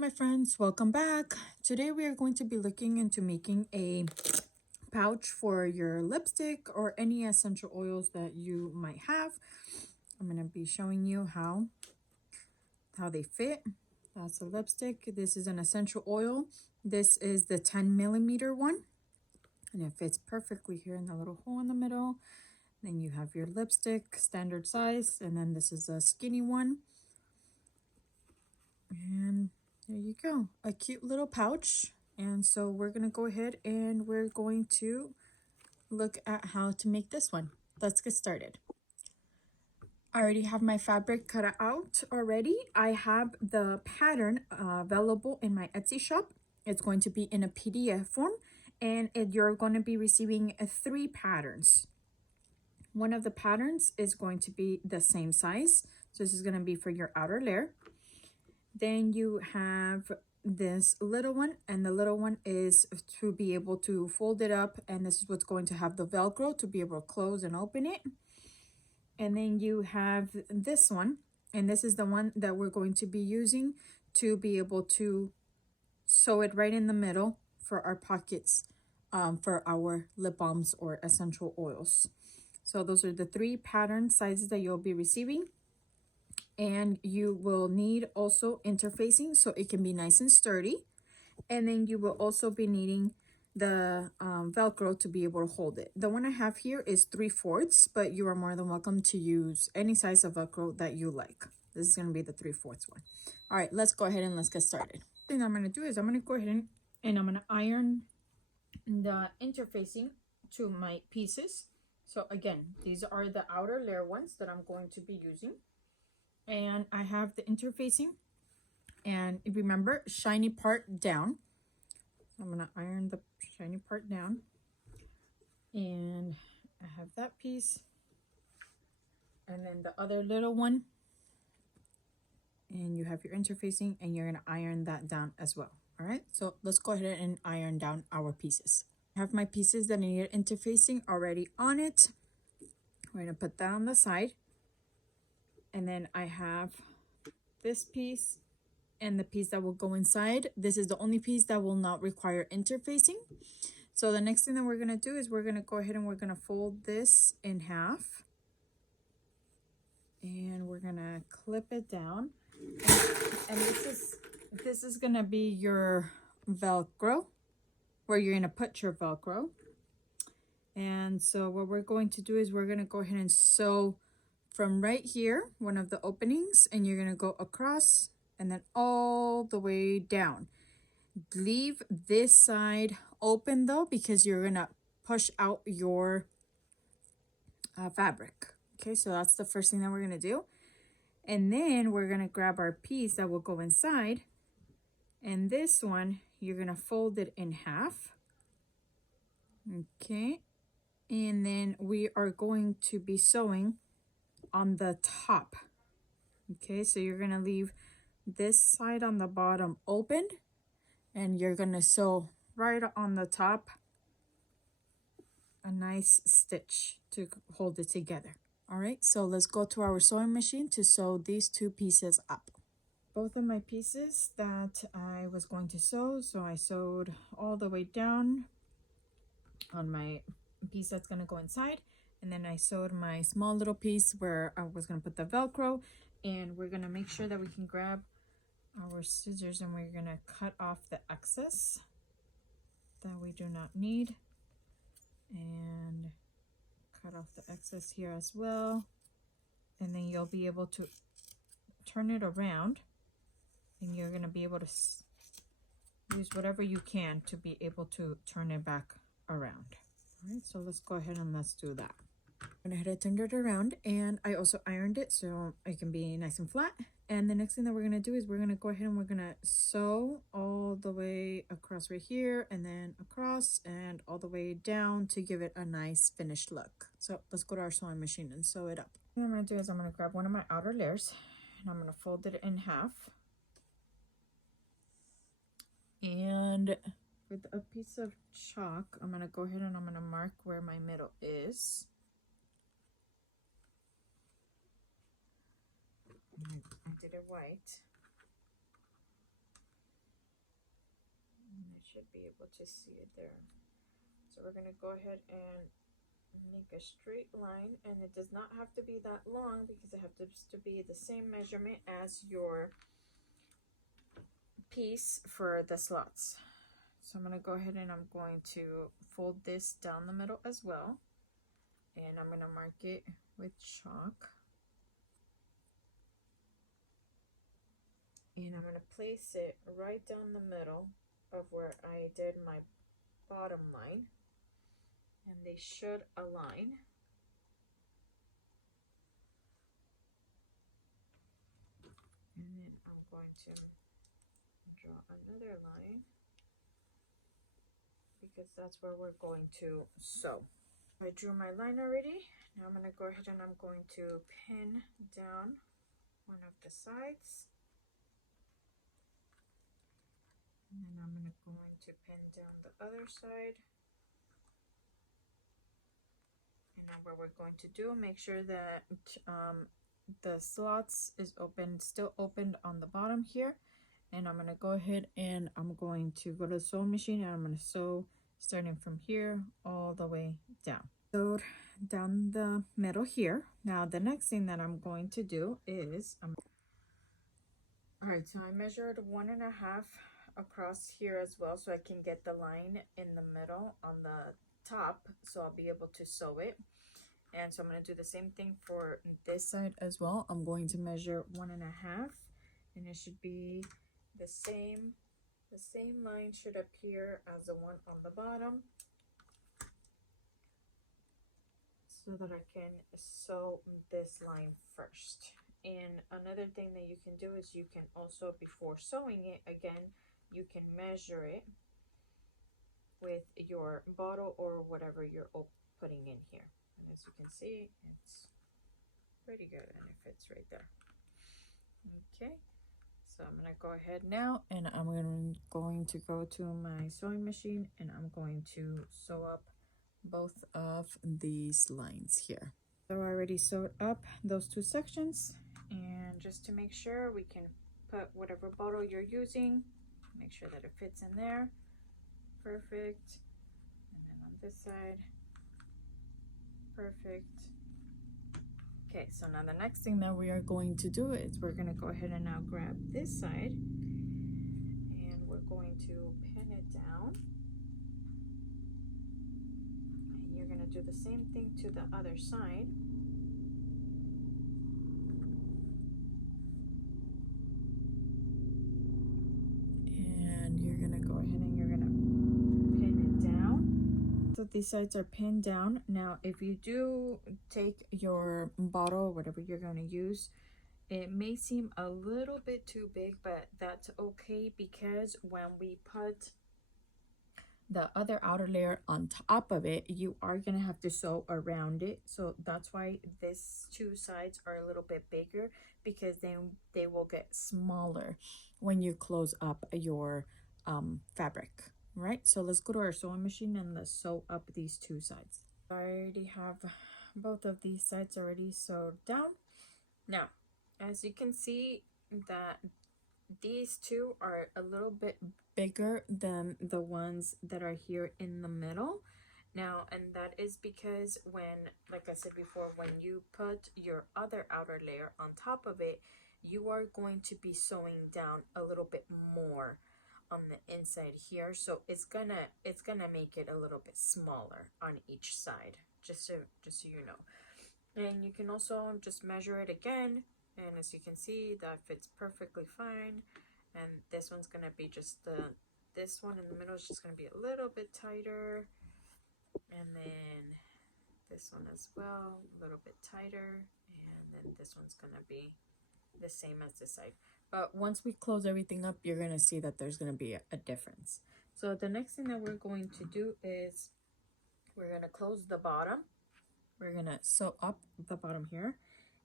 My friends, welcome back. Today we are going to be looking into making a pouch for your lipstick or any essential oils that you might have. I'm going to be showing you how they fit. That's a lipstick. This is an essential oil. This is the 10 millimeter one, and it fits perfectly here in the little hole in the middle. Then you have your lipstick, standard size, and then this is a skinny one. And there you go, a cute little pouch. And so we're gonna go ahead and we're going to look at how to make this one. Let's get started. I already have my fabric cut out already. I have the pattern available in my Etsy shop. It's going to be in a PDF form, and you're going to be receiving 3 patterns. One of the patterns is going to be the same size. So this is going to be for your outer layer. Then you have this little one, and the little one is to be able to fold it up, and this is what's going to have the velcro to be able to close and open it. And then you have this one, and this is the one that we're going to be using to be able to sew it right in the middle for our pockets, for our lip balms or essential oils. So those are the 3 pattern sizes that you'll be receiving. And you will need also interfacing so it can be nice and sturdy. And then you will also be needing the velcro to be able to hold it. The one I have here is 3/4, but you are more than welcome to use any size of velcro that you like. This is going to be the 3/4 one. All right, let's go ahead and let's get started. The thing I'm going to do is I'm going to go ahead and I'm going to iron the interfacing to my pieces. So again, these are the outer layer ones that I'm going to be using. And I have the interfacing, and remember, shiny part down. I'm going to iron the shiny part down, and I have that piece, and then the other little one, and you have your interfacing, and you're going to iron that down as well. All right, so let's go ahead and iron down our pieces. I have my pieces that need interfacing already on it. We're going to put that on the side, and then I have this piece and the piece that will go inside. This is the only piece that will not require interfacing. So the next thing that we're going to do is we're going to go ahead and we're going to fold this in half, and we're going to clip it down. And this is going to be your velcro, where you're going to put your velcro. And so what we're going to do is we're going to go ahead and sew from right here, one of the openings, and you're going to go across and then all the way down. Leave this side open though, because you're going to push out your fabric. Okay, so that's the first thing that we're going to do. And then we're going to grab our piece that will go inside, and this one you're going to fold it in half. Okay, and then we are going to be sewing on the top. Okay, so you're going to leave this side on the bottom opened, and you're going to sew right on the top a nice stitch to hold it together. All right, so let's go to our sewing machine to sew these 2 pieces up. Both of my pieces that I was going to sew, so I sewed all the way down on my piece that's going to go inside, and then I sewed my small little piece where I was going to put the velcro. And we're going to make sure that we can grab our scissors, and we're going to cut off the excess that we do not need, and cut off the excess here as well. And then you'll be able to turn it around, and you're going to be able to use whatever you can to be able to turn it back around. All right, so let's go ahead and let's do that. I went ahead and turned it around, and I also ironed it so it can be nice and flat. And the next thing that we're going to do is we're going to go ahead and we're going to sew all the way across right here, and then across and all the way down to give it a nice finished look. So let's go to our sewing machine and sew it up. What I'm going to do is I'm going to grab one of my outer layers, and I'm going to fold it in half. And with a piece of chalk, I'm going to go ahead and I'm going to mark where my middle is. I did it white. should be able to see it there. So we're going to go ahead and make a straight line, and it does not have to be that long because it has to be the same measurement as your piece for the slots. So I'm going to go ahead and I'm going to fold this down the middle as well, and I'm going to mark it with chalk, and I'm going to place it right down the middle of where I did my bottom line, and they should align. And then I'm going to draw another line because that's where we're going to sew. I drew my line already. Now I'm going to go ahead and I'm going to pin down one of the sides, and then I'm going to pin down the other side. And now what we're going to do, make sure that the slots is still opened on the bottom here, and I'm going to go ahead and I'm going to go to the sewing machine, and I'm going to sew starting from here all the way down. Sewed down the middle here. Now the next thing that I'm going to do is all right, so I measured 1.5 across here as well, so I can get the line in the middle on the top, so I'll be able to sew it. And so I'm going to do the same thing for this side as well. I'm going to measure 1.5, and it should be the same line should appear as the one on the bottom, so that I can sew this line first. And another thing that you can do is you can also, before sewing it, again, you can measure it with your bottle or whatever you're putting in here. And as you can see, it's pretty good and it fits right there. Okay, so I'm gonna go ahead now and I'm going to go to my sewing machine, and I'm going to sew up both of these lines here. So I already sewed up those two sections, and just to make sure, we can put whatever bottle you're using, make sure that it fits in there. Perfect. And then on this side, perfect. Okay, so now the next thing that we are going to do is we're going to go ahead and now grab this side, and we're going to pin it down, and you're going to do the same thing to the other side. And you're going to go ahead and you're going to pin it down. So these sides are pinned down. Now if you do take your bottle, whatever you're going to use, it may seem a little bit too big, but that's okay, because when we put the other outer layer on top of it, you are going to have to sew around it. So that's why these two sides are a little bit bigger, because then they will get smaller when you close up your fabric, right? So let's go to our sewing machine and let's sew up these two sides. I already have both of these sides already sewed down. Now, as you can see, that these two are a little bit bigger than the ones that are here in the middle. Now, and that is because when, like I said before, when you put your other outer layer on top of it, you are going to be sewing down a little bit more on the inside here. So it's gonna make it a little bit smaller on each side, just so you know. And you can also just measure it again, and as you can see, that fits perfectly fine. And this one's gonna be just this one in the middle is just gonna be a little bit tighter, and then this one as well, a little bit tighter, and then this one's gonna be the same as this side. But once we close everything up, you're gonna see that there's gonna be a difference. So the next thing that we're going to do is we're gonna close the bottom. We're gonna sew up the bottom here,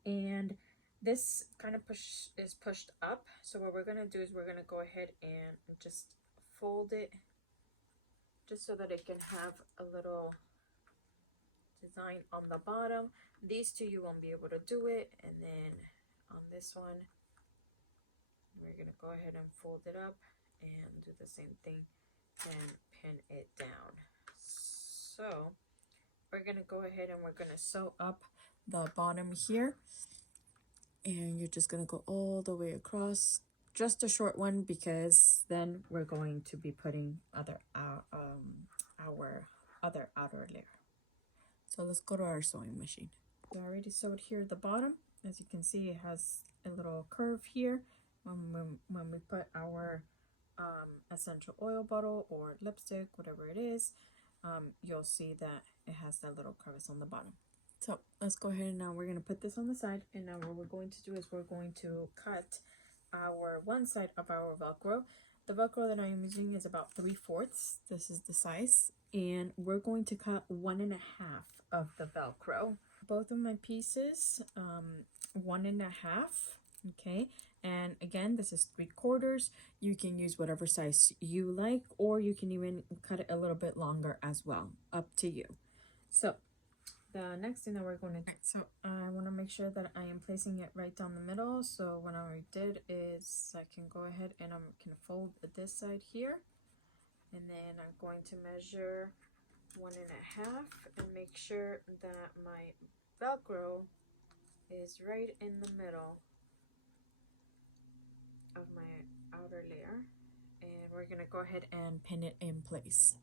and this kind of is pushed up. So what we're gonna do is we're gonna go ahead and just fold it, just so that it can have a little design on the bottom. These two you won't be able to do it, and then on this one we're gonna go ahead and fold it up and do the same thing and pin it down. So we're gonna go ahead and we're gonna sew up the bottom here, and you're just gonna go all the way across, just a short one, because then we're going to be putting our other outer layer. So let's go to our sewing machine. I already sewed here at the bottom. As you can see, it has a little curve here. When we put our essential oil bottle or lipstick, whatever it is, you'll see that it has that little crevice on the bottom. So let's go ahead and now we're going to put this on the side. And now what we're going to do is we're going to cut our one side of our Velcro. The Velcro that I'm using is about 3/4. This is the size. And we're going to cut 1.5 of the Velcro. Both of my pieces, 1.5. Okay, and again, this is 3/4. You can use whatever size you like, or you can even cut it a little bit longer as well, up to you. So the next thing that we're going to do, so I want to make sure that I am placing it right down the middle. So what I did is I can go ahead and I can fold this side here, and then I'm going to measure 1.5 and make sure that my Velcro is right in the middle of my outer layer, and we're gonna go ahead and pin it in place.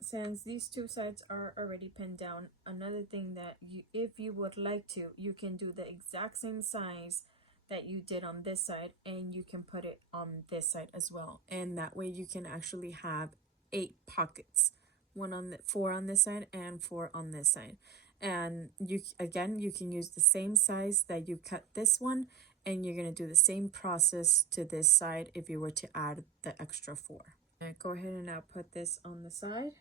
Since these two sides are already pinned down, another thing that if you would like to, you can do the exact same size that you did on this side, and you can put it on this side as well, and that way you can actually have 8 pockets, 4 on this side and 4 on this side. And you can use the same size that you cut this one, and you're going to do the same process to this side if you were to add the extra 4. Go ahead and now put this on the side.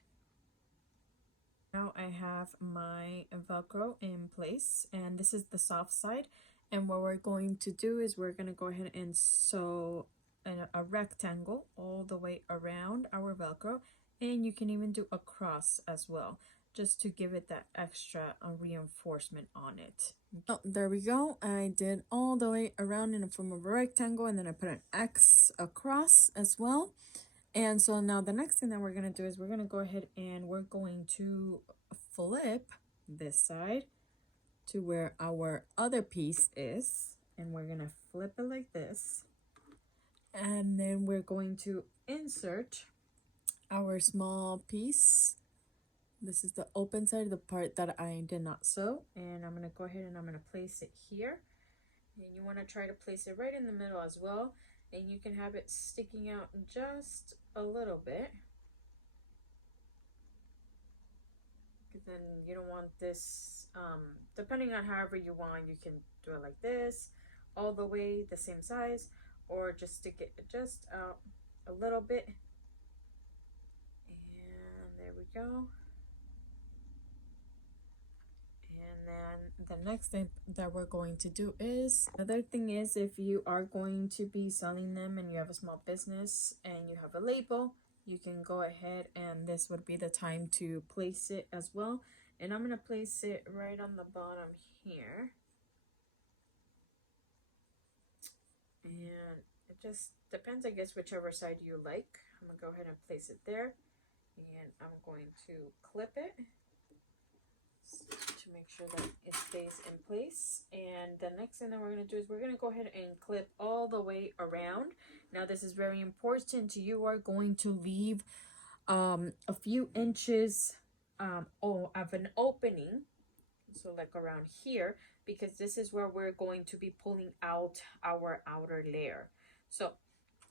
Now I have my Velcro in place, and this is the soft side. And what we're going to do is we're going to go ahead and sew a rectangle all the way around our Velcro, and you can even do a cross as well, just to give it that extra reinforcement on it. Oh, there we go. I did all the way around in the form of a rectangle, and then I put an X across as well. And so now the next thing that we're going to do is we're going to go ahead and we're going to flip this side to where our other piece is, and we're going to flip it like this, and then we're going to insert our small piece. This is the open side, the part that I did not sew, and I'm going to go ahead and I'm going to place it here, and you want to try to place it right in the middle as well, and you can have it sticking out just a little bit, because then you don't want this, depending on however you want, you can do it like this, all the way the same size, or just stick it just out a little bit, and there we go. And then the next thing that we're going to do is, another thing is, if you are going to be selling them and you have a small business and you have a label, you can go ahead and this would be the time to place it as well. And I'm going to place it right on the bottom here. And it just depends, I guess, whichever side you like. I'm going to go ahead and place it there. And I'm going to clip it to make sure that it stays in place. And the next thing that we're going to do is we're going to go ahead and clip all the way around. Now this is very important. You are going to leave a few inches of an opening, so like around here, because this is where we're going to be pulling out our outer layer. So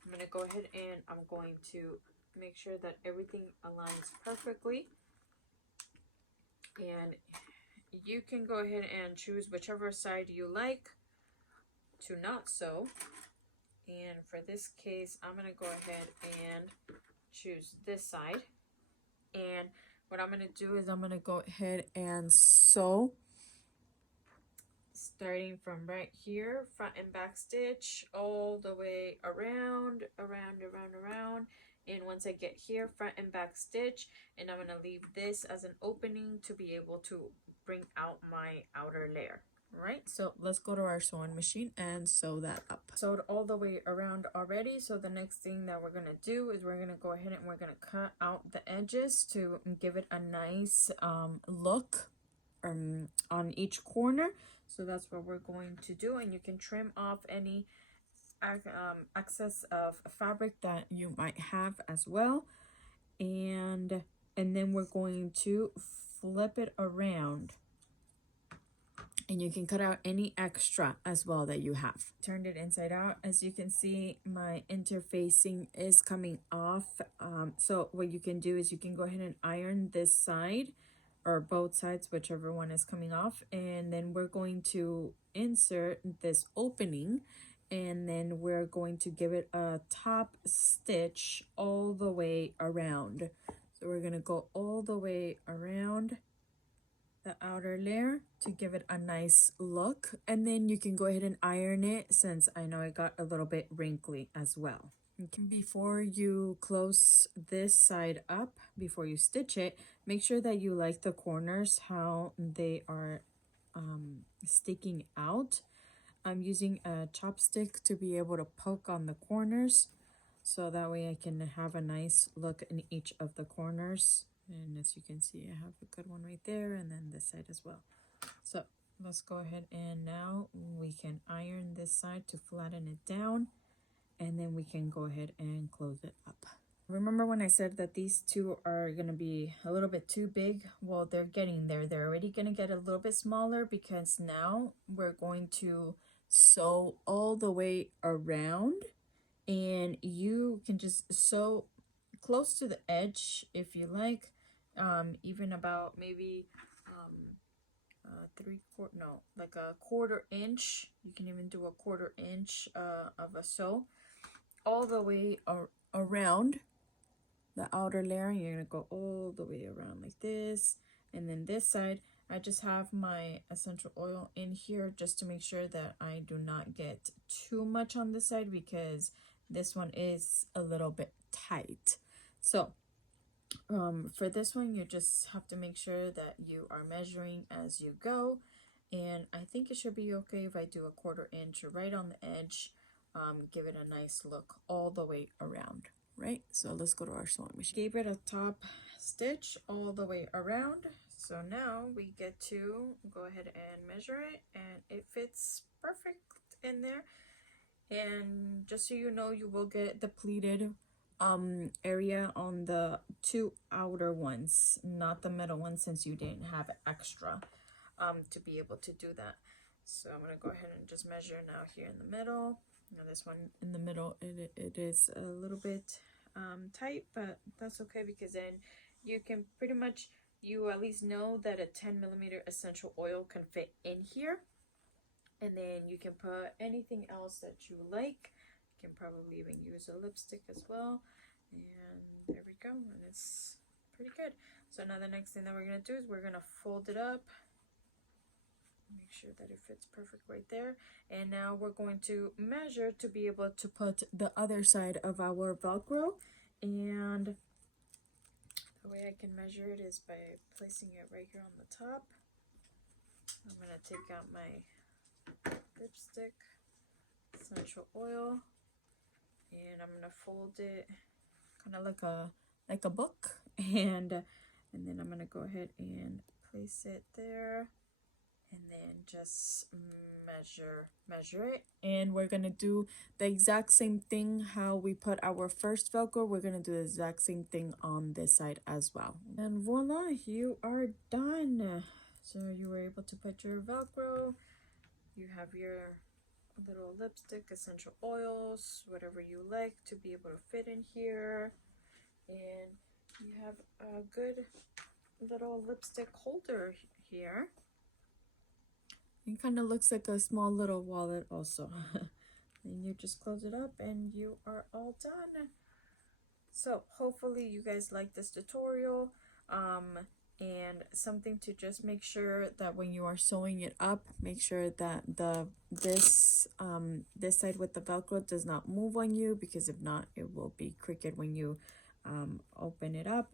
I'm going to go ahead and I'm going to make sure that everything aligns perfectly. And you can go ahead and choose whichever side you like to not sew. And for this case, I'm going to go ahead and choose this side. And what I'm going to do is I'm going to go ahead and sew, starting from right here, front and back stitch, all the way around. And once I get here, front and back stitch, and I'm going to leave this as an opening to be able to bring out my outer layer. Right, so let's go to our sewing machine and sew that up. Sewed all the way around already, so the next thing that we're gonna do is we're gonna go ahead and we're gonna cut out the edges to give it a nice look on each corner. So that's what we're going to do, and you can trim off any excess of fabric that you might have as well. And then we're going to flip it around, and you can cut out any extra as well that you have. Turned it inside out. As you can see, my interfacing is coming off. So what you can do is you can go ahead and iron this side or both sides, whichever one is coming off, and then we're going to insert this opening, and then we're going to give it a top stitch all the way around. So we're gonna go all the way around the outer layer to give it a nice look, and then you can go ahead and iron it, since I know it got a little bit wrinkly as well. Okay. Before you close this side up, before you stitch it, make sure that you like the corners, how they are sticking out. I'm using a chopstick to be able to poke on the corners, so that way I can have a nice look in each of the corners. And as you can see, I have a good one right there, and then this side as well. So let's go ahead, and now we can iron this side to flatten it down, and then we can go ahead and close it up. Remember when I said that these two are going to be a little bit too big? Well, they're getting there. They're already going to get a little bit smaller, because now we're going to sew all the way around, and you can just sew close to the edge if you like, even about maybe like a quarter inch. You can even do a quarter inch of a sew all the way around the outer layer. You're gonna go all the way around like this, and then this side I just have my essential oil in here just to make sure that I do not get too much on this side, because this one is a little bit tight. So for this one, you just have to make sure that you are measuring as you go, and I think it should be okay if I do a quarter inch right on the edge. Give it a nice look all the way around. Right, so let's go to our sewing machine. Gave it a top stitch all the way around, so now we get to go ahead and measure it, and it fits perfect in there. And just so you know, you will get the pleated area on the two outer ones, not the middle one, since you didn't have extra to be able to do that. So I'm gonna go ahead and just measure now here in the middle. Now this one in the middle, it is a little bit tight, but that's okay, because then you can pretty much, you at least know that a 10mm essential oil can fit in here, and then you can put anything else that you like. You can probably even use a lipstick as well, and there we go, and it's pretty good. So now the next thing that we're gonna do is we're gonna fold it up, make sure that it fits perfect right there, and now we're going to measure to be able to put the other side of our velcro. And the way I can measure it is by placing it right here on the top. I'm gonna take out my lipstick, essential oil, and I'm gonna fold it kind of like a book, and then I'm gonna go ahead and place it there, and then just measure it. And we're gonna do the exact same thing how we put our first velcro. We're gonna do the exact same thing on this side as well, and voila, you are done. So you were able to put your velcro, you have your little lipstick, essential oils, whatever you like to be able to fit in here, and you have a good little lipstick holder here. It kind of looks like a small little wallet also. And you just close it up and you are all done. So hopefully you guys like this tutorial, and something to just make sure that when you are sewing it up, make sure that this side with the velcro does not move on you, because if not, it will be crooked when you open it up.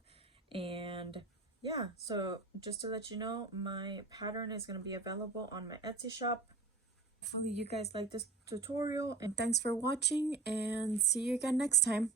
And yeah, so just to let you know, my pattern is going to be available on my Etsy shop. Hopefully you guys like this tutorial, and thanks for watching, and see you again next time.